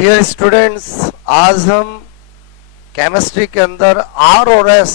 Dear students, आज हम chemistry के अंदर आर और एस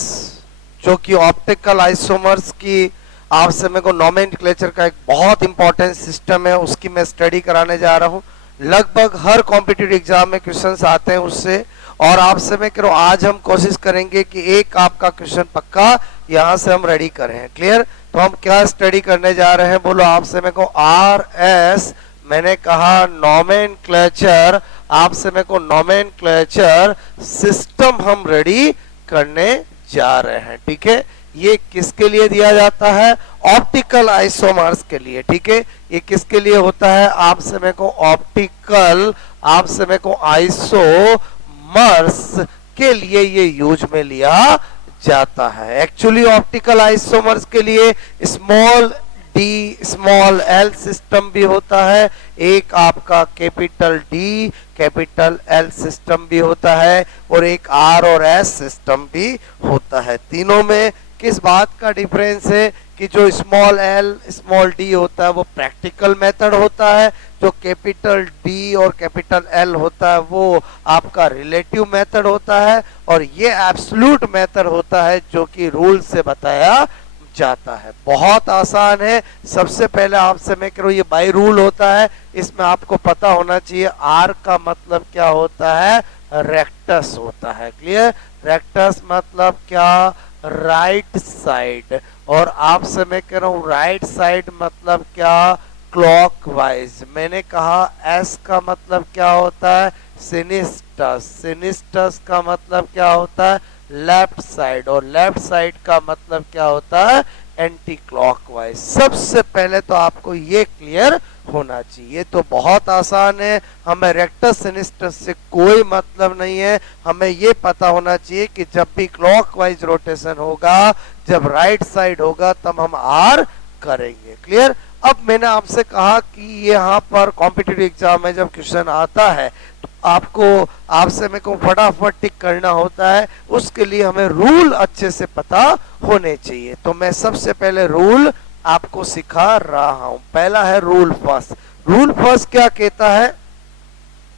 जो कि ऑप्टिकल आइसोमर्स की आपसे मेरे को नोमेनक्लेचर का एक बहुत इंपॉर्टेंट सिस्टम है, उसकी मैं स्टडी कराने जा रहा हूँ। लगभग हर कॉम्पिटिटिव एग्जाम में क्वेश्चंस आते हैं उससे, और आपसे मैं कह रहा हूँ आज हम कोशिश करेंगे कि एक आपका क्वेश्चन पक्का यहाँ से हम रेडी करें। क्लियर? तो हम क्या स्टडी करने जा रहे हैं, बोलो आपसे मेरे को आर एस, मैंने कहा नोमेनक्लेचर, आपसे मेरे को नोमेनक्लेचर सिस्टम हम रेडी करने जा रहे हैं। ठीक है, ये किसके लिए दिया जाता है? ऑप्टिकल आइसोमर्स के लिए। ठीक है, ये किसके लिए होता है? आपसे मेरे को ऑप्टिकल, आपसे मेरे को आइसोमर्स के लिए ये यूज में लिया जाता है। एक्चुअली ऑप्टिकल आइसोमर्स के लिए small D small L system भी होता है, एक आपका capital D capital L system भी होता है, और एक आर और एस सिस्टम भी होता है। तीनों में किस बात का डिफरेंस है कि जो स्मॉल एल स्मॉल डी होता है वो प्रैक्टिकल मेथड होता है, जो कैपिटल डी और कैपिटल एल होता है वो आपका रिलेटिव मेथड होता है, और ये एब्सोल्यूट मेथड होता है जो कि रूल से बताया जाता है। बहुत आसान है। सबसे पहले आपसे मैं कह रहा हूं ये बाय रूल होता है, इसमें आपको पता होना चाहिए आर का मतलब क्या होता है? रेक्टस होता है। क्लियर? रेक्टस मतलब क्या? Right side. और आपसे मैं कह रहा हूं राइट साइड मतलब क्या? क्लॉकवाइज। मैंने कहा एस का मतलब क्या होता है? सिनिस्टस। सिनिस्टस का मतलब क्या होता है? Left side. और लेफ्ट साइड का मतलब क्या होता है? Anti clockwise. सबसे पहले तो आपको ये क्लियर होना चाहिए। तो बहुत आसान है, हमें रेक्टस सिनिस्टस से कोई मतलब नहीं है। हमें ये पता होना चाहिए कि जब भी क्लॉकवाइज रोटेशन होगा, जब राइट साइड होगा, तब हम आर करेंगे। क्लियर? अब मैंने आपसे कहा कि यहाँ पर कॉम्पिटिटिव एग्जाम में जब क्वेश्चन आता है तो आपको आपसे मेरे को फटाफट टिक करना होता है, उसके लिए हमें रूल अच्छे से पता होने चाहिए। तो मैं सबसे पहले रूल आपको सिखा रहा हूं। पहला है रूल फर्स्ट। रूल फर्स्ट क्या कहता है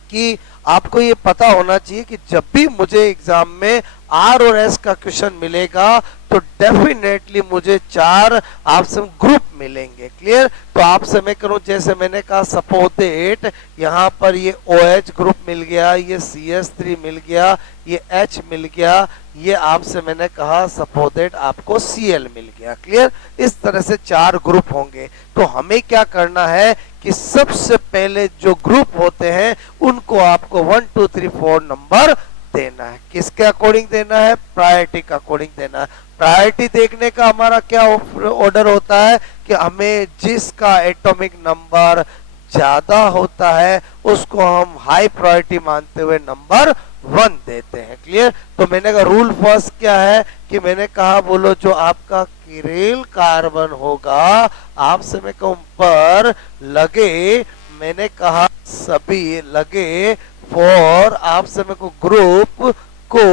कि आपको ये पता होना चाहिए कि जब भी मुझे एग्जाम में आर और एस का क्वेश्चन मिलेगा तो डेफिनेटली मुझे चार आपसे ग्रुप मिलेंगे। क्लियर? तो आपसे मैं करूं, जैसे मैंने कहा सपोज दैट यहाँ पर ये OH ग्रुप मिल गया, ये CH3 मिल गया, ये H मिल गया, ये आपसे मैंने कहा सपोज दैट आपको Cl मिल गया। क्लियर? इस तरह से चार ग्रुप होंगे। तो हमें क्या करना है कि सबसे पहले जो ग्रुप होते हैं उनको आपको 1 2 3 4 नंबर देना है। किसके अकॉर्डिंग देना है? प्रायोरिटी के अकॉर्डिंग देना है। प्रायोरिटी देखने का हमारा क्या ऑर्डर होता है कि हमें जिसका एटॉमिक नंबर ज्यादा होता है उसको हम हाई प्रायोरिटी मानते हुए नंबर 1 देते हैं। क्लियर? तो मैंने कहा रूल फर्स्ट क्या है कि मैंने कहा बोलो जो आपका किरेल कार्बन होगा, आपसे मैं कहूं पर लगे, मैंने कहा सभी लगे फॉर आपसे मेरे को ग्रुप को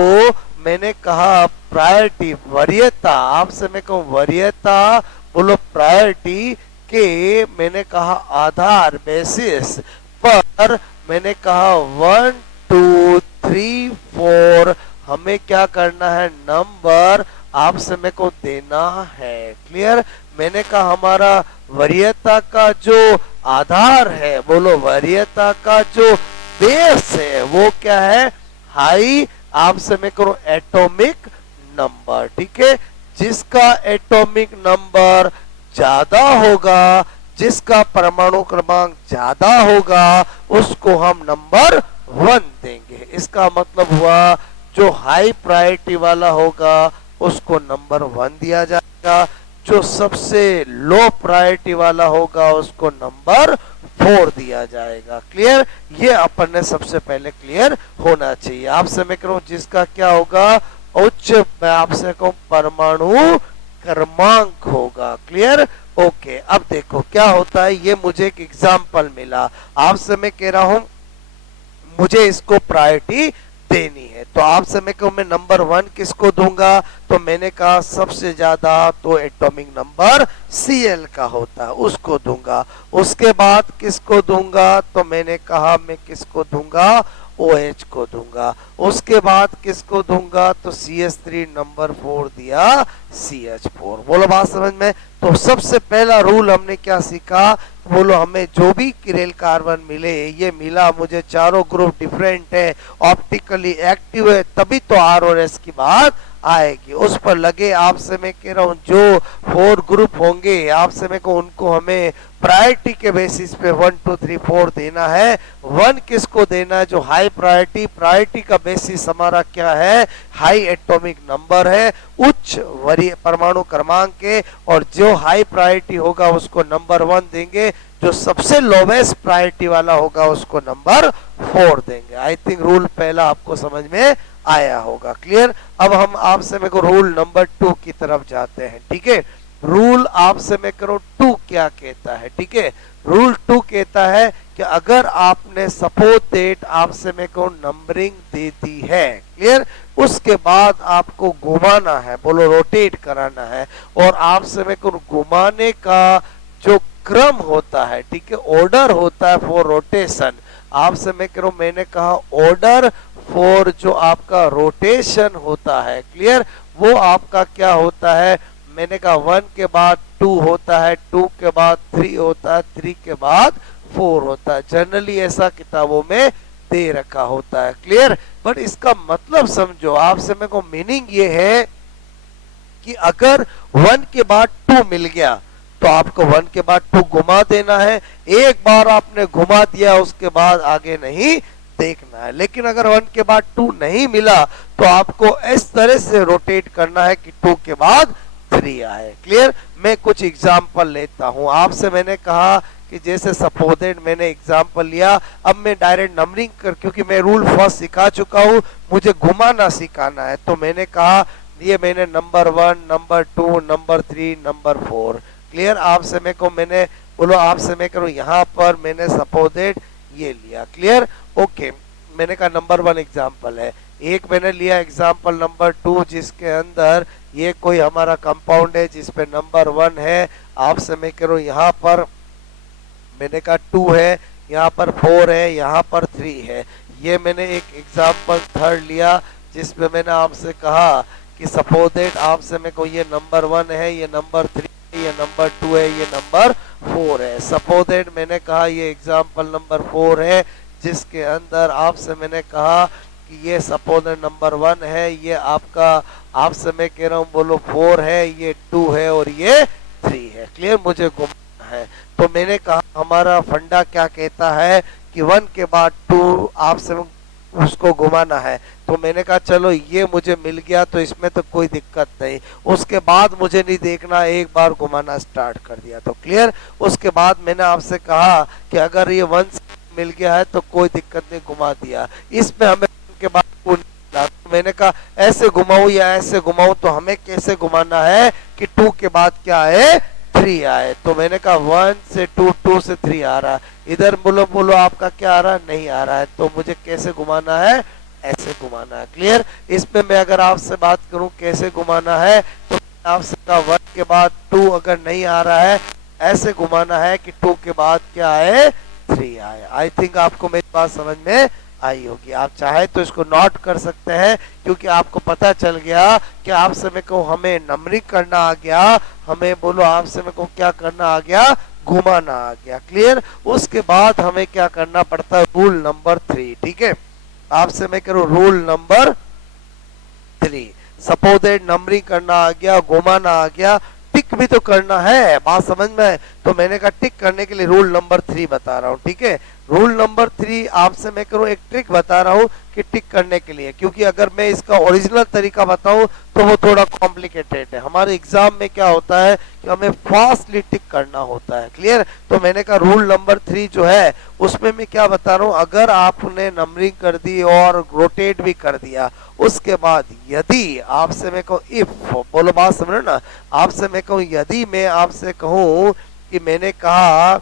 मैंने कहा प्रायोरिटी वरीयता, आपसे मैं कहूं वरीयता बोलो प्रायोरिटी के मैंने कहा आधार बेसिस पर मैंने कहा 1 2 3 4 हमें क्या करना है? नंबर आपसे मेरे को देना है। क्लियर? मैंने कहा हमारा वरीयता का जो आधार है, बोलो वरीयता का जो बेस है वो क्या है? हाई आपसे मैं करूं एटॉमिक नंबर। ठीक है? जिसका एटॉमिक नंबर ज्यादा होगा, जिसका परमाणु क्रमांक ज्यादा होगा, उसको हम नंबर 1 देंगे। इसका मतलब हुआ जो हाई प्रायोरिटी वाला होगा उसको नंबर 1 दिया जाएगा, जो सबसे लो प्रायोरिटी वाला होगा उसको नंबर 4 दिया जाएगा। क्लियर? ये अपन ने सबसे पहले क्लियर होना चाहिए। आपसे मैं कहूं जिसका क्या होगा? उच्च, मैं आपसे कहूं परमाणु क्रमांक होगा। क्लियर? ओके, अब देखो क्या होता है, ये मुझे एक एग्जाम्पल मिला, आपसे मैं कह रहा हूं मुझे इसको प्रायोरिटी देनी है, तो आपसे मैं कहूं मैं नंबर 1 किसको दूंगा? तो मैंने कहा सबसे ज्यादा तो एटॉमिक नंबर Cl का होता है, उसको दूंगा। उसके बाद किसको दूंगा? तो मैंने कहा मैं किसको दूंगा? OH को दूंगा। उसके बाद किसको दूंगा, तो CH3 नंबर 4 दिया CH4। बोलो बात समझ में। तो सबसे पहला रूल हमने क्या सीखा, बोलो हमें जो भी किरेल कार्बन मिले, ये मिला मुझे चारों ग्रुप डिफरेंट है, ऑप्टिकली एक्टिव है, तभी तो R और S की बात आएगी। उस पर लगे आपसे मैं कह रहा हूं जो 4 ग्रुप होंगे आपसे मैं को उनको हमें प्रायोरिटी के बेसिस पे 1 2 3 4 देना है। 1 किसको देना है, जो हाई प्रायोरिटी, प्रायोरिटी का बेसिस हमारा क्या है, हाई एटॉमिक नंबर है, उच्च परमाणु क्रमांक के, और जो हाई प्रायोरिटी होगा उसको नंबर 1 देंगे, जो सबसे लोवेस्ट प्रायोरिटी वाला होगा उसको नंबर 4 देंगे। आई थिंक रूल पहला आपको समझ में आया होगा, क्लियर। अब हम आपसे मेरे को रूल नंबर 2 की तरफ जाते हैं, ठीक है। रूल आपसे मैं करूं 2 क्या कहता है, ठीक है। रूल 2 कहता है कि अगर आपने सपोज दैट आपसे मैं कहूं नंबरिंग दे दी है, क्लियर, उसके बाद आपको घुमाना है, बोलो रोटेट कराना है, और आपसे मैं कहूं घुमाने का जो क्रम होता है, ठीक है, ऑर्डर होता है फॉर रोटेशन, आपसे मैं कह रहा हूं, मैंने कहा ऑर्डर फॉर जो आपका रोटेशन होता है, क्लियर, वो आपका क्या होता है, मैंने कहा 1 के बाद 2 होता है, 2 के बाद 3 होता है, 3 के बाद 4 होता है। जनरली ऐसा किताबों में दे रखा होता है, क्लियर। बट इसका मतलब समझो, आपसे मेरे को मीनिंग ये है कि अगर 1 के बाद 2 मिल गया तो आपको 1 के बाद 2 घुमा देना है। एक बार आपने घुमा दिया उसके बाद आगे नहीं देखना है। लेकिन अगर 1 के बाद 2 नहीं मिला तो आपको इस तरह से रोटेट करना है कि 2 के बाद 3 आए, क्लियर। मैं कुछ एग्जांपल लेता हूं। आपसे मैंने कहा कि जैसे सपोजेड मैंने एग्जांपल लिया, अब मैं डायरेक्ट नंबरिंग कर, क्योंकि मैं रूल फर्स्ट सिखा चुका हूं, मुझे घुमाना सिखाना है, तो मैंने कहा ये मैंने number 1, number 2, number 3, number 4, clear. आपसे मैं को मैंने बोलो, आपसे मैं करूं यहाँ पर मैंने सपोजेड ये लिया, क्लियर, ओके। मैंने कहा नंबर 1 एग्जांपल है, एक मैंने लिया एग्जांपल नंबर 2 जिसके अंदर ये कोई हमारा कंपाउंड है जिसपे नंबर 1 है। आपसे मैं कह रहा हूं यहाँ पर मैंने कहा 2 है, यहाँ पर 4 है, यहाँ पर 3 है। ये मैंने एक एग्जांपल थर्ड लिया जिसपे मैंने आपसे कहा कि सपोज दैट आपसे मैं को ये नंबर 1 है, ये नंबर 3 है, ये नंबर 2 है, ये नंबर 4 है। सपोज दैट मैंने कहा ये एग्जांपल नंबर 4 है जिसके अंदर आपसे मैंने कहा कि ये सपोज नंबर 1 है, ये आपका आपसे मैं कह रहा हूँ बोलो 4 है, ये 2 है और ये 3 है, क्लियर। मुझे घुमाना है, तो मैंने कहा हमारा फंडा क्या कहता है कि 1 के बाद 2 आपसे उसको घुमाना है। तो मैंने कहा चलो ये मुझे मिल गया तो इसमें तो कोई दिक्कत नहीं, उसके बाद मुझे नहीं देखना, एक बार घुमाना स्टार्ट कर दिया तो क्लियर। उसके बाद मैंने आपसे कहा कि अगर ये 1 मिल गया है तो कोई दिक्कत नहीं, घुमा दिया। इसमें हमें के बाद तो मैंने कहा ऐसे घुमाऊं या ऐसे घुमाऊं, तो हमें कैसे घुमाना है कि 2 के बाद क्या आए, 3 आए। तो मैंने कहा 1 से 2, 2 से 3 आ रहा, इधर बोलो बोलो आपका क्या आ रहा, नहीं आ रहा है, तो मुझे कैसे घुमाना है, ऐसे घुमाना है, क्लियर। इसमें मैं अगर आपसे बात करूं कैसे घुमाना है, तो आपसे कहा 1 के बाद 2 अगर नहीं आ रहा है, ऐसे घुमाना है कि 2 के बाद क्या आए, 3 आए। आई थिंक आपको मेरी बात समझ में आई होगी। आप चाहे तो इसको नोट कर सकते हैं, क्योंकि आपको पता चल गया कि आपसे मेरे को हमें नंबरिंग करना आ गया, हमें बोलो आपसे मेरे को क्या करना आ गया, घुमाना आ गया, क्लियर। उसके बाद हमें क्या करना पड़ता है, रूल नंबर 3, ठीक है। आपसे मैं करूं रूल नंबर 3, सपोज नंबरिंग करना आ गया, घुमाना आ गया, टिक भी तो करना है, बात समझ में। तो मैंने कहा टिक करने के लिए रूल नंबर 3 बता रहा हूँ, ठीक है। रूल नंबर 3 आपसे मैं करूँ एक ट्रिक बता रहा हूँ कि टिक करने के लिए, क्योंकि अगर मैं इसका ओरिजिनल तरीका बताऊं तो वो थोड़ा कॉम्प्लिकेटेड है। हमारे एग्जाम में क्या होता है कि हमें फास्टली टिक करना होता है, क्लियर। तो मैंने कहा रूल नंबर 3 जो है उसमें मैं क्या बता रहा हूँ, अगर आपने नंबरिंग कर दी और रोटेट भी कर दिया, उसके बाद यदि आपसे मैं कहूँ इफ, बोलो बात समझो ना, आपसे मैं कहूँ यदि मैं आपसे कहूँ कि मैंने कहा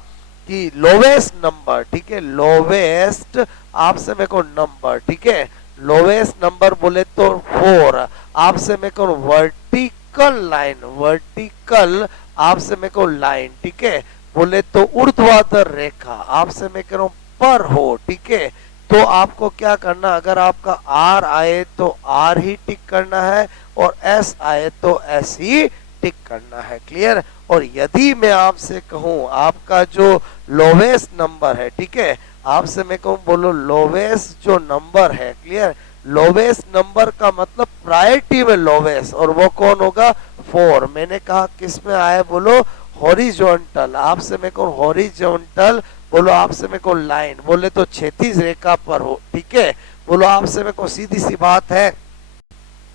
कि लोवेस्ट नंबर, ठीक है, लोवेस्ट आपसे मैं कहूँ नंबर, ठीक है, लोवेस्ट नंबर बोले तो 4, आपसे मैं कहूँ वर्टिकल लाइन, वर्टिकल आपसे मैं कहूँ लाइन, ठीक है, बोले तो ऊर्ध्वाधर रेखा आपसे मैं कह रहा हूँ पर हो, ठीक है। तो आपको क्या करना, अगर आपका आर आए तो आर ही टिक करना है और एस आए तो एस ही टिक करना है। क्लियर। और यदि मैं आपसे कहूं आपका जो लोवेस्ट नंबर है, ठीक है, आपसे मैं कहूं बोलो लोवेस्ट जो नंबर है, क्लियर, लोवेस्ट नंबर का मतलब प्रायोरिटी में लोवेस्ट, और वो कौन होगा, 4। मैंने कहा किस में आए, बोलो हॉरिजॉन्टल। आपसे मैं कहूं हॉरिजॉन्टल, बोलो आपसे मैं कहूं लाइन, बोले तो क्षैतिज रेखा पर हो, ठीक है। बोलो आपसे मैं कहूं सीधी सी बात है,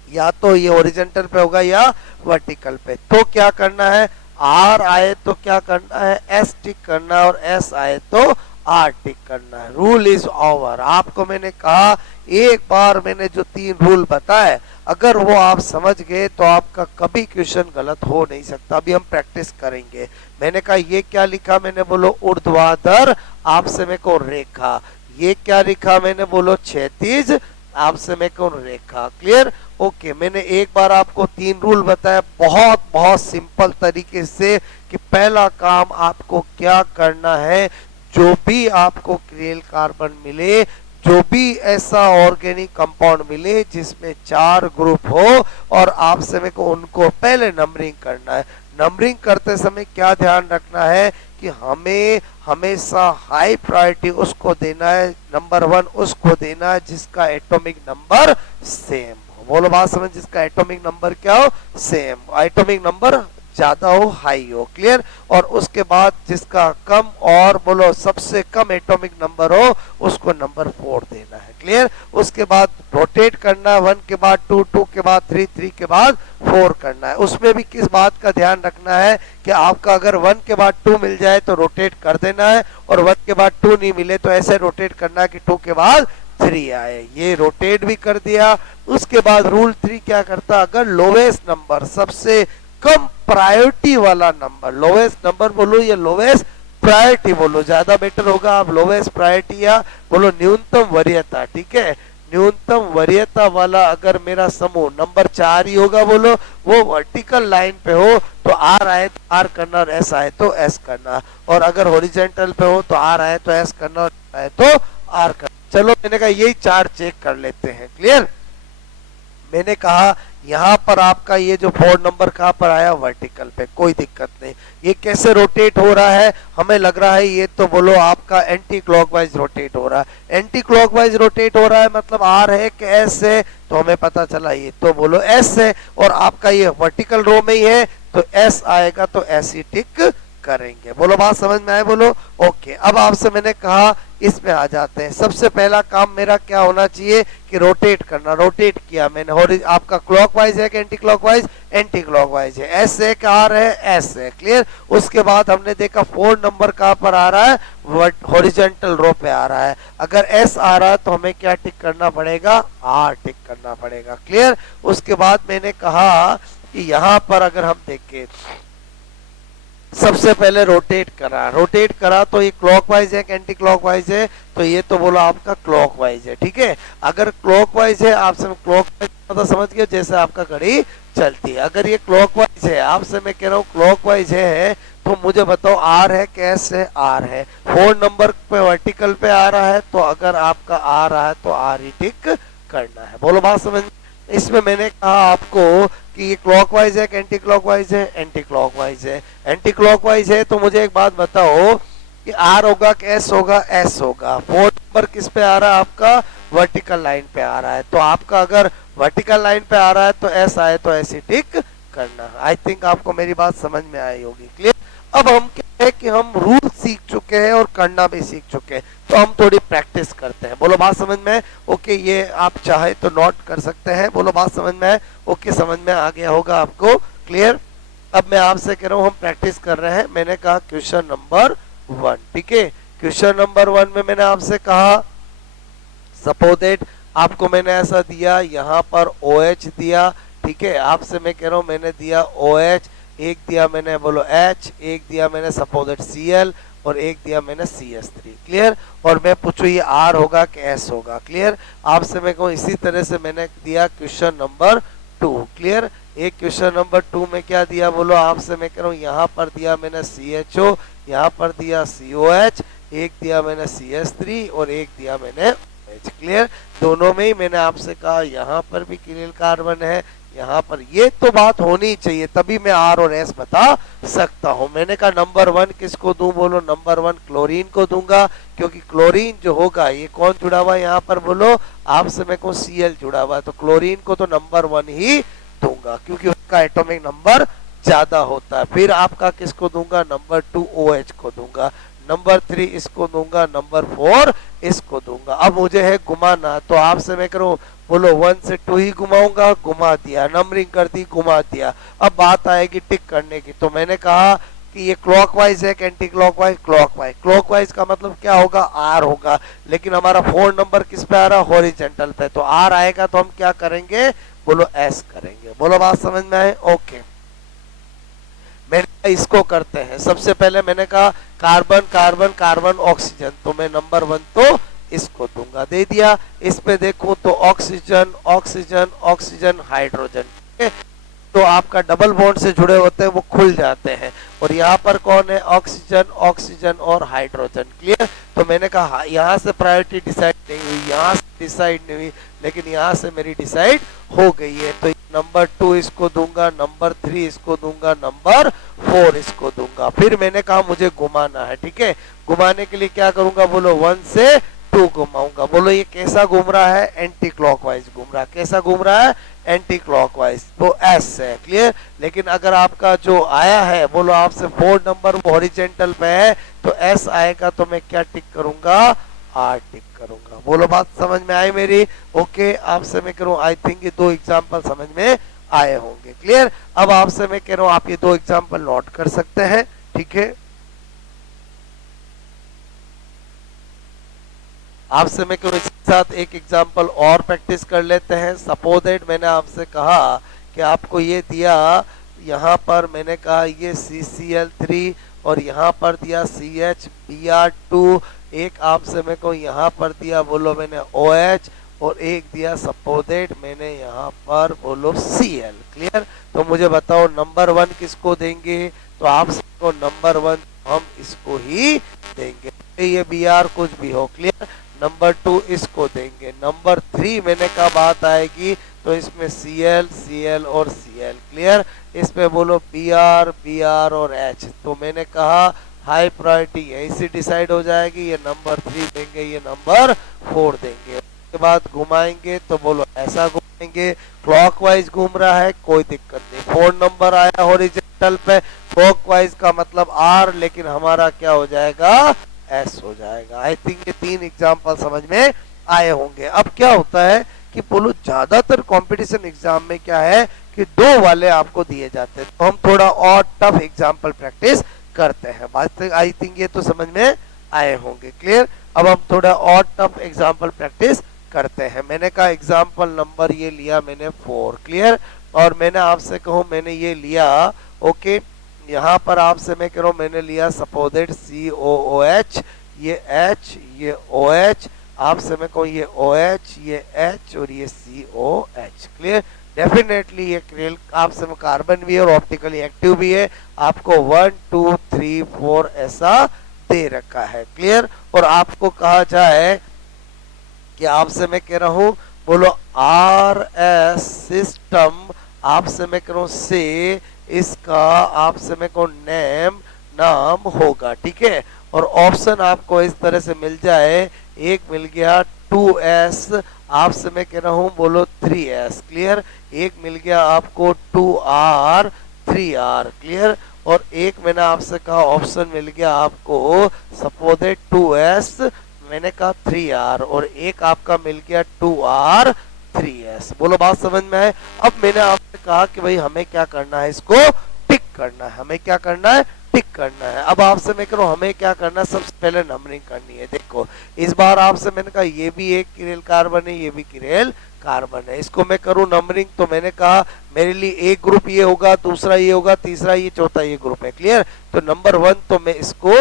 या तो ये हॉरिजॉन्टल पे होगा या वर्टिकल पे। तो क्या करना है, आर आए तो क्या करना है, एस टिक करना है, और एस आए तो आर टिक करना है। Rule is over. आपको मैंने कहा एक बार मैंने जो 3 रूल बताए, अगर वो आप समझ गए तो आपका कभी क्वेश्चन गलत हो नहीं सकता। अभी हम प्रैक्टिस करेंगे। मैंने कहा ये क्या लिखा, मैंने बोलो ऊर्ध्वाधर, आपसे मैं को रेखा। ये क्या लिखा मैंने, बोलो क्षैतिज, आपसे मैं कौन रेखा। क्लियर। ओके, मैंने एक बार आपको 3 रूल बताया बहुत बहुत सिंपल तरीके से कि पहला काम आपको क्या करना है, जो भी आपको क्रिएल कार्बन मिले, जो भी ऐसा ऑर्गेनिक कंपाउंड मिले जिसमें 4 ग्रुप हो, और आपसे मेरे को उनको पहले नंबरिंग करना है। नंबरिंग करते समय क्या ध्यान रखना है कि हमें हमेशा हाई प्रायोरिटी उसको देना है, नंबर 1 उसको देना है जिसका एटॉमिक नंबर सेम हो। बोलो बात समझ, जिसका एटॉमिक नंबर क्या हो, सेम, एटॉमिक नंबर ज्यादा हो, हाई हो। क्लियर। और उसके बाद जिसका कम, और बोलो सबसे कम एटॉमिक नंबर हो, उसको नंबर 4 देना है। क्लियर। उसके बाद रोटेट करना है, 1 के बाद 2, 2 के बाद 3, 3 के बाद 4 करना है। उसमें भी किस बात का ध्यान रखना है कि आपका अगर 1 के बाद 2 मिल जाए तो रोटेट कर देना है, और 1 के बाद 2 नहीं मिले तो ऐसे रोटेट करना है कि 2 के बाद 3 आए। ये रोटेट भी कर दिया। उसके बाद रूल 3 क्या करता, अगर लोवेस्ट नंबर, सबसे कम प्रायोरिटी वाला नंबर, लोवेस्ट नंबर बोलो या लोवेस्ट प्रायोरिटी बोलो, ज्यादा बेटर होगा। आप लोवेस्ट प्रायोरिटी या बोलो न्यूनतम वरीयता, ठीक है, न्यूनतम वरीयता वाला अगर मेरा समूह नंबर 4 ही होगा, बोलो वो वर्टिकल लाइन पे हो तो आर आए तो आर करना, और एस आए तो एस करना, और अगर हॉरिजॉन्टल पे हो तो आर आए तो एस करना, और आए तो आर करना। चलो मैंने कहा यही 4 चेक कर लेते हैं। क्लियर। मैंने कहा यहाँ पर आपका ये जो 4 नंबर कहाँ पर आया, वर्टिकल पे, कोई दिक्कत नहीं। ये कैसे रोटेट हो रहा है, हमें लग रहा है ये तो बोलो आपका एंटी क्लॉकवाइज रोटेट हो रहा है। एंटी क्लॉकवाइज रोटेट हो रहा है मतलब आर है कि एस है, तो हमें पता चला ये तो बोलो एस है, और आपका ये वर्टिकल रो में ही है तो एस आएगा, तो एस ही टिक करेंगे। बोलो बात समझ में आए, बोलो ओके। अब आपसे मैंने कहा इसमें आ जाते हैं। सबसे पहला काम मेरा क्या होना चाहिए कि रोटेट करना। रोटेट किया मैंने, आपका क्लॉकवाइज है कि एंटी क्लॉकवाइज, एंटी क्लॉकवाइज है, एस है कि आर है, एस है। क्लियर। उसके बाद हमने देखा 4 नंबर कहां पर आ रहा है, हॉरिजॉन्टल रो पे आ रहा है। अगर एस आ रहा है तो हमें क्या टिक करना पड़ेगा, आर टिक करना पड़ेगा। क्लियर। उसके बाद मैंने कहा कि यहां पर अगर हम देखें, सबसे पहले रोटेट करा तो ये क्लॉकवाइज है कि एंटी क्लॉकवाइज है, तो ये तो बोलो आपका क्लॉकवाइज है। ठीक है। अगर क्लॉकवाइज है, आपसे क्लॉकवाइज मतलब समझ गए जैसे आपका घड़ी चलती है। अगर ये क्लॉकवाइज है, आपसे मैं कह रहा हूँ क्लॉकवाइज है, तो मुझे बताओ आर है कैसे, आर है 4 नंबर पे वर्टिकल पे आ रहा है, तो अगर आपका आ रहा है तो आर ही टिक करना है। बोलो बात समझ। इसमें मैंने कहा आपको कि ये क्लॉकवाइज है कि एंटी क्लॉकवाइज है, एंटी क्लॉकवाइज है। एंटी क्लॉकवाइज है तो मुझे एक बात बताओ कि आर होगा कि एस होगा, एस होगा। 4 नंबर किस पे आ रहा है, आपका वर्टिकल लाइन पे आ रहा है, तो आपका अगर वर्टिकल लाइन पे आ रहा है तो एस आए तो ऐसे टिक करना। आई थिंक आपको मेरी बात समझ में आई होगी। क्लियर। अब हम क्या है कि हम रूल सीख चुके हैं और करना भी सीख चुके हैं, तो हम थोड़ी प्रैक्टिस करते हैं। बोलो बात समझ में। ओके, ये आप चाहे तो नोट कर सकते हैं। बोलो बात समझ में। ओके, समझ में आ गया होगा आपको। क्लियर। अब मैं आपसे कह रहा हूँ हम प्रैक्टिस कर रहे हैं। मैंने कहा क्वेश्चन नंबर 1, ठीक है। क्वेश्चन नंबर 1 में मैंने आपसे कहा सपोज दैट आपको मैंने ऐसा दिया, यहाँ पर OH दिया, ठीक है। आपसे मैं कह रहा हूँ मैंने दिया OH, एक दिया मैंने बोलो H, एक दिया मैंने सपोज दैट Cl, और एक दिया मैंने CS3। क्लियर। और मैं पूछू ये R होगा कि S होगा। क्लियर। आपसे मैं कहूँ इसी तरह से मैंने दिया क्वेश्चन नंबर 2। क्लियर। एक क्वेश्चन नंबर 2 में क्या दिया, बोलो आपसे मैं कह रहा हूँ यहाँ पर दिया मैंने CHO, यहाँ पर दिया COH, एक दिया मैंने CS3 और एक दिया मैंने OH। OH। क्लियर, दोनों में ही मैंने आपसे कहा यहाँ पर भी क्लियर कार्बन है, यहाँ पर, ये तो बात होनी चाहिए, तभी मैं R और S बता सकता हूं। मैंने कहा नंबर 1 किसको दूं, बोलो नंबर 1 क्लोरीन को दूंगा, क्योंकि क्लोरीन जो होगा ये कौन जुड़ा हुआ है यहाँ पर, बोलो आपसे मेरे को Cl जुड़ा हुआ है, तो क्लोरीन को तो नंबर 1 ही दूंगा क्योंकि उसका एटॉमिक नंबर ज्यादा होता है। फिर आपका किसको दूंगा, नंबर 2 OH को दूंगा, नंबर 3 इसको दूंगा, नंबर 4 इसको दूंगा। अब मुझे है घुमाना, तो आपसे मैं करूं, बोलो 1 से 2 ही घुमाऊंगा, घुमा दिया, नंबरिंग कर दी, घुमा दिया। अब बात आएगी टिक करने की, तो मैंने कहा कि ये क्लॉकवाइज है कि एंटी क्लॉकवाइज, क्लॉकवाइज। क्लॉकवाइज का मतलब क्या होगा, आर होगा, लेकिन हमारा 4 नंबर किस पे आ रहा है, हॉरिजेंटल पे, तो आर आएगा तो हम क्या करेंगे, बोलो एस करेंगे। बोलो बात समझ में आए, ओके। मैंने इसको करते हैं, सबसे पहले मैंने कहा कार्बन कार्बन कार्बन ऑक्सीजन, तो मैं नंबर 1 तो इसको दूंगा, दे दिया। इस पे देखो तो ऑक्सीजन ऑक्सीजन ऑक्सीजन हाइड्रोजन, ठीक है, तो आपका डबल बॉन्ड से जुड़े होते हैं वो खुल जाते हैं, और यहाँ पर कौन है, ऑक्सीजन ऑक्सीजन और हाइड्रोजन। क्लियर, तो मैंने कहा यहाँ से प्रायोरिटी डिसाइड नहीं हुई, यहाँ से डिसाइड नहीं हुई, लेकिन यहाँ से मेरी डिसाइड हो गई है, तो नंबर 2 इसको दूंगा, नंबर 3 इसको दूंगा, नंबर 4 इसको दूंगा। फिर मैंने कहा मुझे घुमाना है, ठीक है, घुमाने के लिए क्या करूंगा, बोलो 1 से 2 घुमाऊंगा। बोलो ये कैसा घूम रहा है, एंटी क्लॉकवाइज घूम रहा है, कैसा घूम रहा है, एंटी क्लॉकवाइज, तो एस है। क्लियर, लेकिन अगर आपका जो आया है, बोलो आपसे 4 नंबर वो हॉरिजेंटल पे है, तो एस आएगा, तो मैं क्या टिक करूंगा, आर टिक करूंगा। बोलो बात समझ में आई मेरी, ओके। आपसे मैं करूं, आई थिंक ये 2 एग्जाम्पल समझ में आए होंगे। क्लियर, अब आपसे मैं कह रहा हूं आप ये 2 एग्जाम्पल नोट कर सकते हैं, ठीक है। आपसे मैं करूं इसके साथ एक एग्जाम्पल और प्रैक्टिस कर लेते हैं। सपोज दैट मैंने आपसे कहा कि आपको ये दिया, यहाँ पर मैंने कहा ये CCl3 और यहाँ पर दिया CHBr2, एक आपसे मेरे को यहाँ पर दिया, बोलो मैंने OH, और एक दिया सपोज दैट मैंने यहाँ पर बोलो Cl। क्लियर, तो मुझे बताओ नंबर 1 किसको देंगे, तो आप सबको नंबर 1 हम इसको ही देंगे, ये Br कुछ भी हो। क्लियर, नंबर 2 इसको देंगे, नंबर 3 मैंने कहा बात आएगी तो इसमें Cl Cl और Cl। क्लियर, इस पे बोलो Br Br और H, तो मैंने कहा हाई प्रायोरिटी यहीं से डिसाइड हो जाएगी, ये नंबर 3 देंगे, ये नंबर 4 देंगे। उसके बाद घुमाएंगे तो बोलो ऐसा घुमाएंगे, क्लॉकवाइज घूम रहा है, कोई दिक्कत नहीं, 4 नंबर आया हॉरिजॉन्टल पे, क्लॉकवाइज का मतलब R, लेकिन हमारा क्या हो जाएगा, एस हो जाएगा। आई थिंक ये 3 एग्जाम्पल समझ में आए होंगे। अब क्या होता है कि बोलो ज्यादातर कंपटीशन एग्जाम में क्या है कि 2 वाले आपको दिए जाते हैं, तो हम थोड़ा और टफ एग्जाम्पल प्रैक्टिस करते हैं। आई थिंक ये तो समझ में आए होंगे। क्लियर, अब हम थोड़ा और टफ एग्जाम्पल प्रैक्टिस करते हैं। मैंने कहा एग्जाम्पल नंबर ये लिया मैंने 4। क्लियर, और मैंने आपसे कहूं मैंने ये लिया, ओके, यहाँ पर आपसे मैं कह रहा हूँ मैंने लिया सपोजेड COOH, ये H ये OH, आपसे मैं कहूँ ये OH ये H और ये COH। क्लियर, डेफिनेटली ये क्रियल आपसे में कार्बन भी है और ऑप्टिकली एक्टिव भी है, आपको 1 2 3 4 ऐसा दे रखा है। क्लियर, और आपको कहा जाए कि आपसे मैं कह रहा हूँ बोलो RS सिस्टम, आपसे मैं कह रहा हूँ से इसका आपसे मैं को नाम होगा, ठीक है, और ऑप्शन आपको इस तरह से मिल जाए, एक मिल गया 2S, आपसे मैं कह रहा हूं बोलो 3S। क्लियर, एक मिल गया आपको 2R 3R। क्लियर, और एक मैंने आपसे कहा ऑप्शन मिल गया आपको सपोज 2S, मैंने कहा 3R, और एक आपका मिल गया 2R 3S। बोलो बात समझ में आए। अब मैंने आपसे कहा कि भाई हमें क्या करना है, इसको टिक करना है, हमें क्या करना है, टिक करना है। अब आपसे मैं कह रहा हूं हमें क्या करना है, सबसे पहले नंबरिंग करनी है। देखो इस बार आपसे मैंने कहा ये भी एक किरेल कार्बन है, ये भी किरेल कार्बन है, इसको मैं करूं नंबरिंग, तो मैंने कहा मेरे लिए एक ग्रुप ये होगा, दूसरा ये होगा, तीसरा ये, चौथा ये ग्रुप है। क्लियर, तो नंबर 1 तो मैं इसको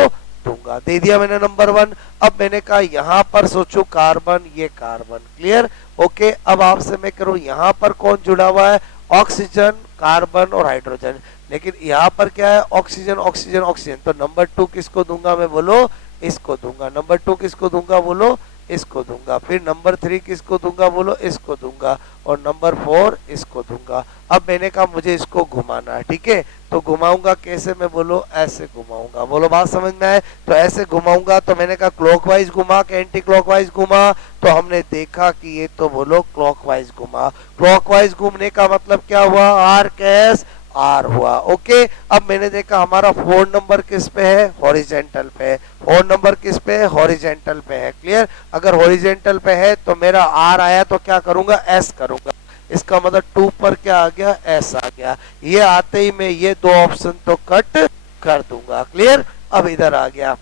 दूंगा, दे दिया मैंने नंबर 1। अब मैंने कहा यहाँ पर सोचो कार्बन, ये कार्बन। क्लियर, ओके, अब आपसे मैं करूं यहाँ पर कौन जुड़ा हुआ है, ऑक्सीजन कार्बन और हाइड्रोजन, लेकिन यहाँ पर क्या है, ऑक्सीजन ऑक्सीजन ऑक्सीजन, तो नंबर 2 किसको दूंगा मैं, बोलो इसको दूंगा, नंबर 2 किसको दूंगा, बोलो इसको दूंगा, फिर नंबर 3 किसको दूंगा बोलो, इसको दूंगा, और नंबर 4 इसको दूंगा। अब मैंने कहा मुझे इसको घुमाना है, ठीक है, तो घुमाऊंगा कैसे मैं बोलो, ऐसे घुमाऊंगा। बोलो बात समझ में आए, तो ऐसे घुमाऊंगा। तो मैंने कहा क्लॉकवाइज घुमा कि एंटी क्लॉकवाइज घुमा, तो हमने देखा कि ये तो बोलो क्लॉकवाइज घुमा। क्लॉकवाइज घूमने का मतलब क्या हुआ, आर कैस आर हुआ। ओके, अब मैंने देखा हमारा 4 नंबर किस पे है, हॉरिजेंटल पे है। 4 नंबर किस पे है, हॉरिजेंटल पे है। क्लियर, अगर हॉरिजेंटल पे है तो मेरा आर आया तो क्या करूंगा, एस करूंगा। इसका मतलब 2 पर क्या आ गया, एस आ गया। ये आते ही मैं ये 2 ऑप्शन तो कट कर दूंगा। क्लियर, अब इधर आ गया,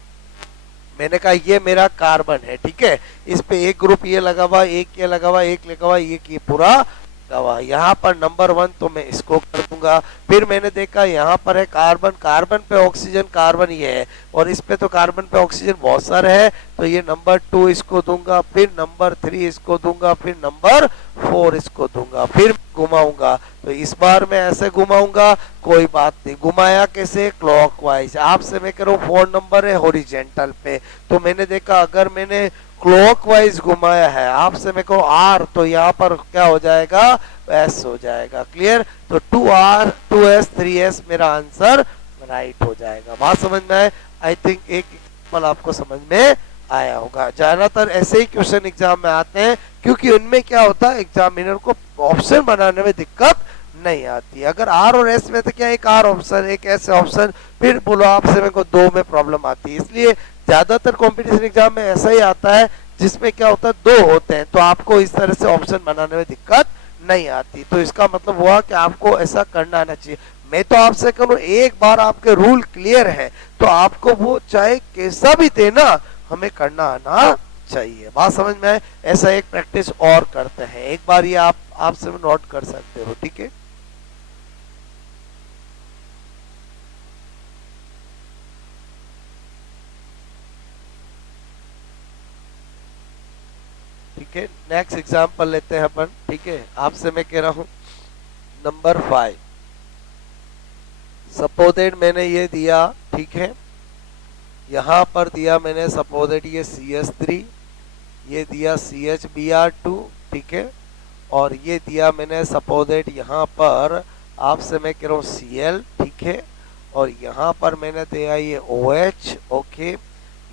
मैंने कहा ये मेरा कार्बन है, ठीक है, इस पे एक ग्रुप ये लगा हुआ, एक ये लगा हुआ, एक लगा हुआ, ये पूरा लगा हुआ। यहाँ पर नंबर 1 तो मैं इसको कर दूंगा। फिर मैंने देखा यहाँ पर है कार्बन, कार्बन पे ऑक्सीजन, कार्बन ये है, और इस पे तो कार्बन पे ऑक्सीजन बहुत सारे है, तो ये नंबर 2 इसको दूंगा, फिर नंबर 3 इसको दूंगा, फिर नंबर 4 इसको दूंगा, फिर घुमाऊंगा। तो इस बार मैं ऐसे घुमाऊंगा, कोई बात नहीं, घुमाया कैसे, क्लॉकवाइज। आपसे मैं कह रहा हूँ 4 नंबर है हॉरिजेंटल पे, तो मैंने देखा अगर मैंने क्लॉकवाइज घुमाया है, आपसे मैं कहूँ आर, तो यहाँ पर क्या हो जाएगा, एस हो जाएगा। क्लियर, तो 2R 2S 3S मेरा आंसर राइट हो जाएगा। बात समझ में आए, आई थिंक एक एग्जाम्पल आपको समझ में आया होगा। ज्यादातर ऐसे ही क्वेश्चन एग्जाम में आते हैं, क्योंकि उनमें क्या होता है, एग्जामिनर को ऑप्शन बनाने में दिक्कत नहीं आती। अगर आर और एस में तो क्या, एक आर ऑप्शन एक एस ऑप्शन, फिर बोलो आपसे मेरे को 2 में प्रॉब्लम आती है। इसलिए ज्यादातर कंपटीशन एग्जाम में ऐसा ही आता है, जिसमें क्या होता है 2 होते हैं, तो आपको इस तरह से ऑप्शन बनाने में दिक्कत नहीं आती। तो इसका मतलब हुआ कि आपको ऐसा करना आना चाहिए। मैं तो आपसे कहूँ एक बार आपके रूल क्लियर है तो आपको वो चाहे कैसा भी देना, हमें करना आना चाहिए। बात समझ में आए, ऐसा एक प्रैक्टिस और करते हैं, एक बार ये आपसे नोट कर सकते हो, ठीक है। ठीक है, नेक्स्ट एग्जांपल लेते हैं अपन, ठीक है। आपसे मैं कह रहा हूं नंबर 5, सपोजेड मैंने ये दिया, ठीक है, यहां पर दिया मैंने सपोजेड ये CH3, ये दिया CHBr2, ठीक है, और ये दिया मैंने सपोजेड यहाँ पर आपसे मैं कह रहा हूँ Cl, ठीक है, और यहाँ पर मैंने दिया ये OH, ओके,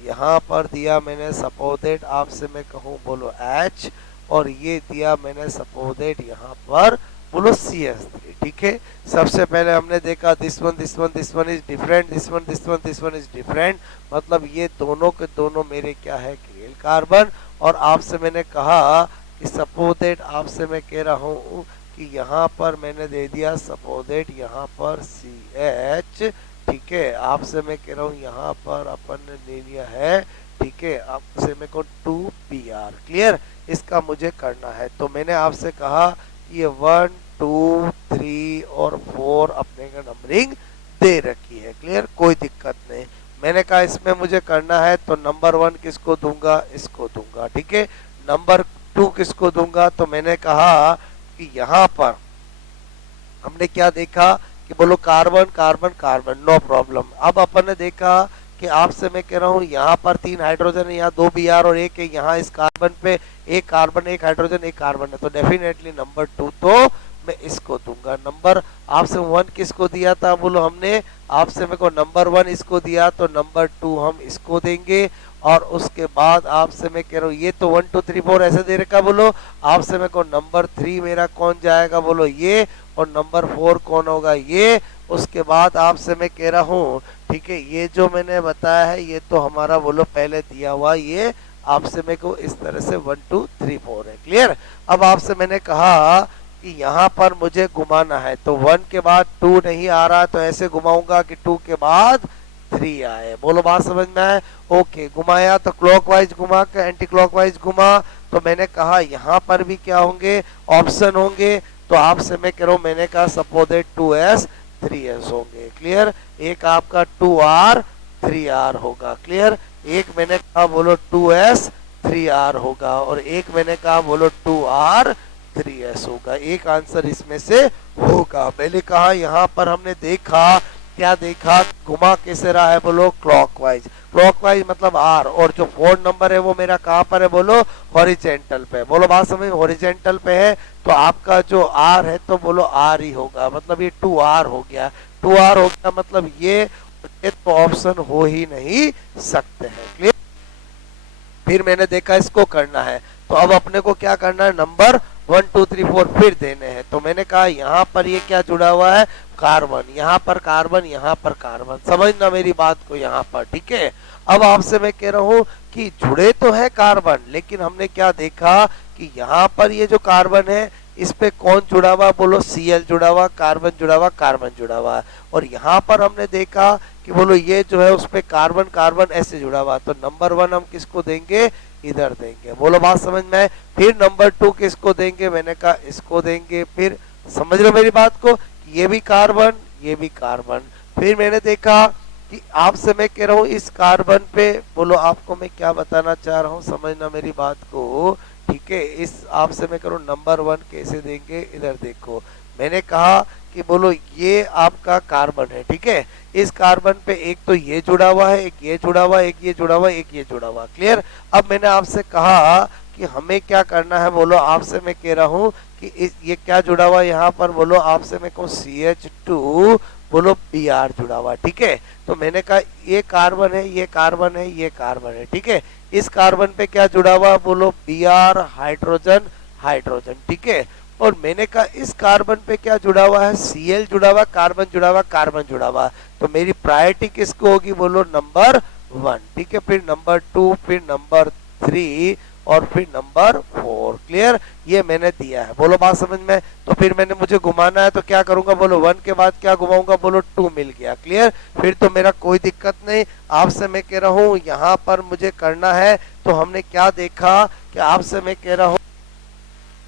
यहाँ पर दिया मैंने सपोजेड आपसे मैं कहूँ बोलो H, और ये दिया मैंने सपोजेड यहाँ पर बोलो CH3, ठीक है। सबसे पहले हमने देखा this one is different, this one is different, मतलब ये दोनों के दोनों मेरे क्या है, क्रियल कार्बन। और आपसे मैंने कहा कि सपोजेड आपसे मैं कह रहा हूँ कि यहाँ पर मैंने दे दिया सपोजेड यहाँ पर CH, ठीक है, आपसे मैं कह रहा हूँ यहाँ पर अपन ने ले लिया है, ठीक है, आपसे मैं को 2Pr। क्लियर, इसका मुझे करना है। तो मैंने आपसे कहा ये 1 2 3 और 4 अपने का नंबरिंग दे रखी है। क्लियर, कोई दिक्कत नहीं। मैंने कहा इसमें मुझे करना है तो नंबर 1 किसको दूंगा, इसको दूंगा, ठीक है। नंबर 2 किसको दूंगा, तो मैंने कहा कि यहाँ पर हमने क्या देखा कि बोलो carbon carbon carbon, no problem. अब अपन ने देखा कि आपसे मैं कह रहा हूँ यहाँ पर 3 हाइड्रोजन है, यहाँ 2 Br और 1 है, यहाँ इस कार्बन पे एक कार्बन एक हाइड्रोजन एक कार्बन है, तो डेफिनेटली नंबर 2 तो मैं इसको दूंगा। नंबर आपसे 1 किसको दिया था बोलो हमने, आपसे मेरे को नंबर 1 इसको दिया, तो नंबर 2 हम इसको देंगे। और उसके बाद आपसे मैं कह रहा हूँ ये तो 1 2 3 4 ऐसे दे रखा, बोलो आपसे मेरे को नंबर 3 मेरा कौन जाएगा बोलो ये, और नंबर 4 कौन होगा ये। उसके बाद आपसे मैं कह रहा हूँ, ठीक है, ये जो मैंने बताया है ये तो हमारा बोलो पहले दिया हुआ, ये आपसे मेरे को इस तरह से 1 2 3 4 है। क्लियर, अब आपसे मैंने कहा कि यहाँ पर मुझे घुमाना है, तो 1 के बाद 2 नहीं आ रहा, तो ऐसे घुमाऊंगा कि 2 के बाद 3 आए। बोलो बात समझ में आए, ओके। घुमाया तो क्लॉकवाइज घुमा के एंटी क्लॉकवाइज घुमा, तो मैंने कहा यहाँ पर भी क्या होंगे, ऑप्शन होंगे, तो आपसे मैं कह रहा हूँ मैंने कहा सपोजेड 2S 3S होंगे। क्लियर, एक आपका 2R 3R होगा। क्लियर, एक मैंने कहा बोलो 2S 3R होगा, और एक मैंने कहा बोलो 2R 3S होगा। एक आंसर इसमें से होगा। मैंने कहा यहाँ पर हमने देखा क्या देखा, घुमा कैसे रहा है बोलो, क्लॉकवाइज। क्लॉकवाइज मतलब आर, और जो 4 नंबर है वो मेरा कहाँ पर है बोलो, हॉरिजेंटल पे। बोलो बात समझ, हॉरिजेंटल पे है तो आपका जो आर है तो बोलो आर ही होगा, मतलब ये 2R हो गया। 2R हो गया मतलब ये तो ऑप्शन हो ही नहीं सकते हैं। क्लियर। फिर मैंने देखा इसको करना है, तो अब अपने को क्या करना है, नंबर 1 2 3 4 फिर देने हैं। तो मैंने कहा यहाँ पर ये क्या जुड़ा हुआ है, कार्बन, यहाँ पर कार्बन, यहाँ पर कार्बन। समझना मेरी बात को यहाँ पर, ठीक है। अब आपसे मैं कह रहा हूँ कि जुड़े तो है कार्बन, लेकिन हमने क्या देखा कि यहाँ पर ये जो कार्बन है इस पे कौन जुड़ा हुआ, बोलो Cl जुड़ा हुआ, कार्बन जुड़ा हुआ, कार्बन जुड़ा हुआ। और यहाँ पर हमने देखा कि बोलो ये जो है उस पे कार्बन कार्बन ऐसे जुड़ा हुआ, तो नंबर 1 हम किसको देंगे, इधर देंगे। बोलो बात समझ में। फिर नंबर 2 किसको देंगे, मैंने कहा इसको देंगे। फिर समझ लो मेरी बात को, ये भी कार्बन, ये भी कार्बन। फिर मैंने देखा कि आपसे मैं कह रहा हूँ इस कार्बन पे, बोलो आपको मैं क्या बताना चाह रहा हूँ, समझना मेरी बात को, ठीक है। इस आपसे मैं करूँ नंबर 1 कैसे देंगे, इधर देखो। मैंने कहा कि बोलो ये आपका कार्बन है, ठीक है। इस कार्बन पे एक तो ये जुड़ा हुआ है, एक ये जुड़ा हुआ है, एक ये जुड़ा हुआ है, एक ये जुड़ा हुआ। क्लियर। अब मैंने आपसे कहा कि हमें क्या करना है, बोलो आपसे मैं कह रहा हूँ कि ये क्या जुड़ा हुआ है यहाँ पर, बोलो आपसे मैं कहूँ CH2, बोलो Br जुड़ा हुआ, ठीक है। तो मैंने कहा ये कार्बन है, ये कार्बन है, ये कार्बन है, ठीक है। इस कार्बन पे क्या जुड़ा हुआ, बोलो Br, हाइड्रोजन हाइड्रोजन, ठीक है। और मैंने कहा इस कार्बन पे क्या जुड़ा हुआ है, Cl जुड़ा हुआ, कार्बन जुड़ा हुआ, कार्बन जुड़ा हुआ। तो मेरी प्रायोरिटी किसको होगी, बोलो नंबर 1, ठीक है। फिर नंबर 2, फिर नंबर 3 और फिर नंबर 4। क्लियर। ये मैंने दिया है, बोलो बात समझ में। तो फिर मैंने मुझे घुमाना है तो क्या करूंगा, बोलो 1 के बाद क्या घुमाऊंगा, बोलो 2 मिल गया। क्लियर। फिर तो मेरा कोई दिक्कत नहीं। आपसे मैं कह रहा हूँ यहाँ पर मुझे करना है, तो हमने क्या देखा कि आपसे मैं कह रहा हूँ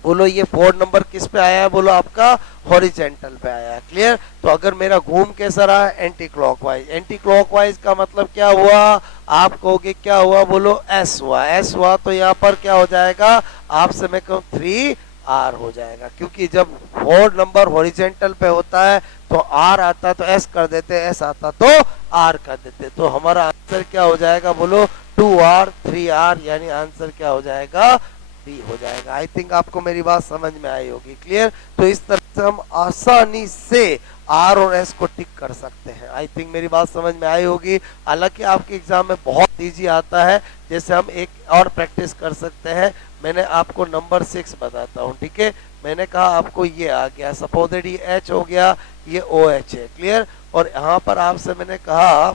बोलो ये 4 नंबर किस पे आया है, बोलो आपका हॉरिजेंटल पे आया है। क्लियर। तो अगर मेरा घूम कैसा रहा, एंटी क्लॉकवाइज। एंटी क्लॉकवाइज का मतलब क्या हुआ, आप कहोगे क्या हुआ, बोलो एस हुआ। एस हुआ तो यहाँ पर क्या हो जाएगा, आपसे मैं कहूँ 3R हो जाएगा, क्योंकि जब 4 नंबर हॉरिजेंटल पे होता है तो R आता तो S कर देते, S आता तो R कर देते। तो हमारा आंसर क्या हो जाएगा, बोलो 2R 3R, यानी आंसर क्या हो जाएगा, बी हो जाएगा। आई थिंक आपको मेरी बात समझ में आई होगी। क्लियर। तो इस तरह से हम आसानी से आर और एस को टिक कर सकते हैं। आई थिंक मेरी बात समझ में आई होगी। हालांकि आपके एग्जाम में बहुत इजी आता है, जैसे हम एक और प्रैक्टिस कर सकते हैं। मैंने आपको नंबर 6 बताता हूँ, ठीक है। मैंने कहा आपको ये आ गया, सपोज दैट ये एच हो गया, ये ओ एच है। क्लियर। और यहाँ पर आपसे मैंने कहा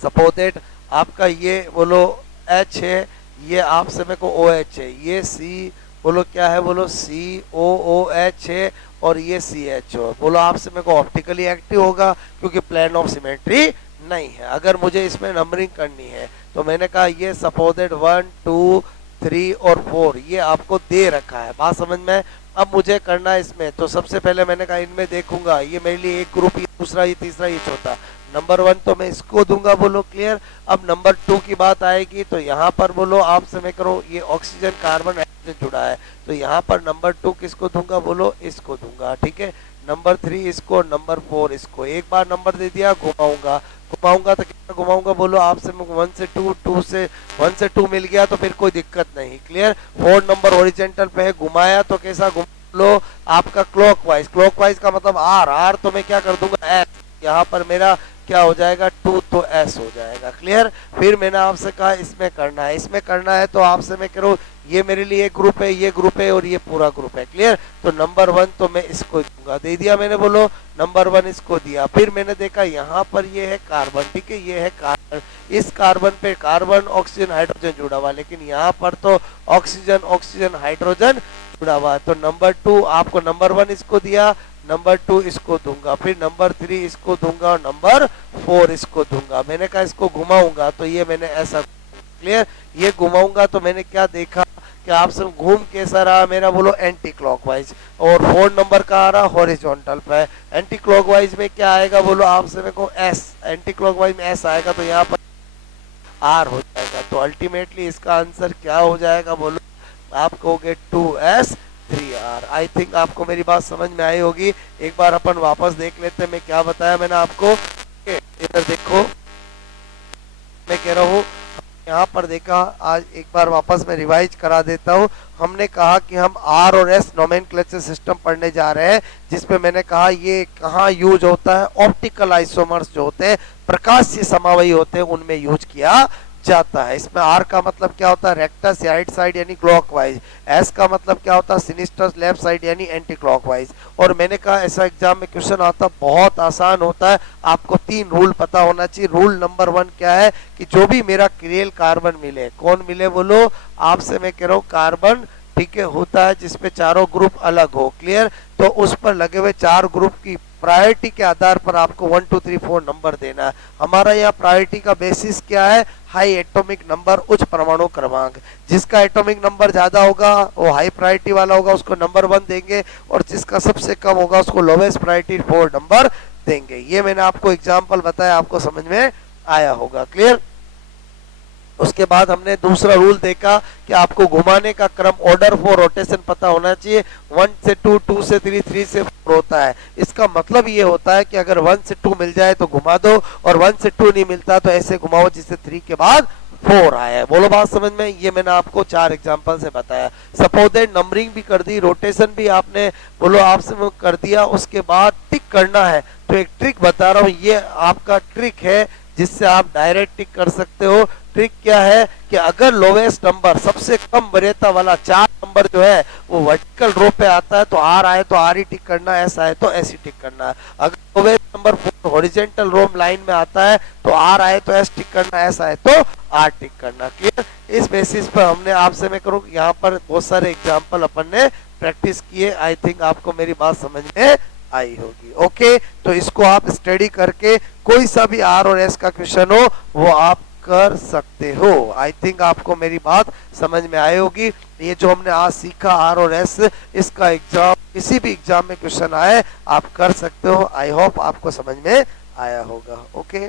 सपोज दैट आपका ये बोलो एच है, ये आपसे मेरे को ओ एच है, ये सी बोलो क्या है, बोलो COOH है, और ये CH हो। बोलो आपसे मेरे को ऑप्टिकली एक्टिव होगा, क्योंकि प्लेन ऑफ सिमेट्री नहीं है। अगर मुझे इसमें नंबरिंग करनी है तो मैंने कहा ये सपोज दैट 1 2 3 और 4 ये आपको दे रखा है, बात समझ में। अब मुझे करना है इसमें, तो सबसे पहले मैंने कहा इनमें देखूंगा, ये मेरे लिए एक ग्रुप, ये दूसरा, ये तीसरा, ये चौथा। नंबर 1 तो मैं इसको दूंगा, बोलो क्लियर। अब नंबर 2 की बात आएगी, तो यहाँ पर बोलो आपसे मैं करूँ ये ऑक्सीजन कार्बन हाइड्रोजन जुड़ा है, तो यहाँ पर नंबर 2 किसको दूंगा, बोलो इसको दूंगा, ठीक है। नंबर 3 इसको, नंबर 4 इसको। एक बार नंबर दे दिया, घुमाऊंगा। घुमाऊंगा तो कितना घुमाऊंगा, बोलो आपसे 1 से 2, 2 से 1 से 2 मिल गया तो फिर कोई दिक्कत नहीं। क्लियर। 4 नंबर ओरिजेंटल पे है, घुमाया तो कैसा घुमा लो, आपका क्लॉकवाइज। क्लॉकवाइज का मतलब आर, आर तो मैं क्या कर दूंगा, एस। यहाँ पर मेरा क्या हो जाएगा, 2 तो एस हो जाएगा। क्लियर। फिर मैंने आपसे कहा इसमें करना है, इसमें करना है तो आपसे मैं करूँ ये मेरे लिए एक ग्रुप है, ये ग्रुप है और ये पूरा ग्रुप है। क्लियर। तो नंबर 1 तो मैं इसको दूंगा, दे दिया मैंने, बोलो नंबर 1 इसको दिया। फिर मैंने देखा यहाँ पर ये है कार्बन, ठीक है, ये है कार्बन। इस कार्बन पे कार्बन ऑक्सीजन हाइड्रोजन जुड़ा हुआ, लेकिन यहाँ पर तो ऑक्सीजन ऑक्सीजन हाइड्रोजन जुड़ा हुआ है। तो नंबर 2 आपको, नंबर 1 इसको दिया, नंबर 2 इसको दूंगा, फिर नंबर 3 इसको दूंगा, और नंबर 4 इसको दूंगा। मैंने कहा इसको घुमाऊंगा, तो ये मैंने ऐसा। क्लियर। ये घुमाऊंगा तो मैंने क्या देखा कि आपसे घूम कैसा रहा मेरा, बोलो एंटी क्लॉकवाइज। और 4 नंबर का आ रहा हॉरिजॉन्टल पे। एंटी क्लॉकवाइज में क्या आएगा, बोलो आपसे मेरे को एस, एंटी क्लॉकवाइज में एस आएगा, तो यहाँ पर आर हो जाएगा। तो अल्टीमेटली इसका आंसर क्या हो जाएगा, बोलो आप कहोगे 2S 3R। आई थिंक आपको मेरी बात समझ में आई होगी। एक बार अपन वापस देख लेते हैं मैं क्या बताया मैंने आपको। इधर देखो मैं कह रहा हूँ यहाँ पर देखा, आज एक बार वापस मैं रिवाइज करा देता हूँ। हमने कहा कि हम आर और एस नोमेनक्लेचर सिस्टम पढ़ने जा रहे हैं, जिसपे मैंने कहा ये कहाँ यूज होता है, ऑप्टिकल आइसोमर्स जो होते हैं प्रकाशीय समवायी होते हैं उनमें यूज किया जाता है। इसमें आर का मतलब क्या होता है, रेक्टस या राइट साइड यानी क्लॉकवाइज। एस का मतलब क्या होता है, सिनिस्टर्स लेफ्ट साइड यानी एंटी क्लॉकवाइज। और मैंने कहा ऐसा एग्जाम में क्वेश्चन आता बहुत आसान होता है, आपको 3 रूल पता होना चाहिए। रूल नंबर 1 क्या है कि जो भी मेरा क्रियल कार्बन मिले, कौन मिले बोलो, आपसे मैं कह रहा हूँ कार्बन, ठीक है, होता है जिसपे चारों ग्रुप अलग हो, क्लियर, तो उस पर लगे हुए 4 ग्रुप की प्रायोरिटी के आधार पर आपको 1 2 3 4 नंबर देना है। हमारा यहाँ प्रायोरिटी का बेसिस क्या है, हाई एटॉमिक नंबर, उच्च परमाणु क्रमांक। जिसका एटॉमिक नंबर ज्यादा होगा वो हाई प्रायोरिटी वाला होगा, उसको नंबर 1 देंगे, और जिसका सबसे कम होगा उसको लोवेस्ट प्रायोरिटी 4 नंबर देंगे। ये मैंने आपको एग्जाम्पल बताया, आपको समझ में आया होगा, क्लियर। उसके बाद हमने दूसरा रूल देखा कि आपको घुमाने का क्रम, ऑर्डर फॉर रोटेशन पता होना चाहिए। 1 से 2, 2 से 3, 3 से 4 होता है। इसका मतलब ये होता है कि अगर 1 से 2 मिल जाए तो घुमा दो, और 1 से 2 नहीं मिलता तो ऐसे घुमाओ जिससे 3 के बाद 4 आया है। बोलो बात समझ में। ये मैंने आपको 4 एग्जांपल से बताया। सपोज दैट नंबरिंग भी कर दी, रोटेशन भी आपने बोलो आपसे कर दिया, उसके बाद टिक करना है। तो एक ट्रिक बता रहा हूँ, ये आपका ट्रिक है जिससे आप डायरेक्ट टिक कर सकते हो। ट्रिक क्या है कि अगर लोवेस्ट नंबर, सबसे कम वरीयता वाला 4 नंबर जो है वो वर्टिकल रो पे आता है तो आर आए तो आर ही टिक करना है, ऐसा है तो ऐसी टिक करना है। अगर lowest number horizontal row line में आता है तो आर आए तो एस टिक करना है, ऐसा है तो आर टिक करना, क्लियर। इस बेसिस पर हमने आपसे मैं करूँ यहाँ पर बहुत सारे एग्जाम्पल अपन ने प्रैक्टिस किए। आई थिंक आपको मेरी बात समझ में आई होगी। ओके, तो इसको आप स्टडी करके कोई सा भी आर और एस का क्वेश्चन हो वो आप कर सकते हो। आई थिंक आपको मेरी बात समझ में आई होगी। ये जो हमने आज सीखा आर और एस, इसका एग्जाम किसी भी एग्जाम में क्वेश्चन आए आप कर सकते हो। आई होप आपको समझ में आया होगा। ओके।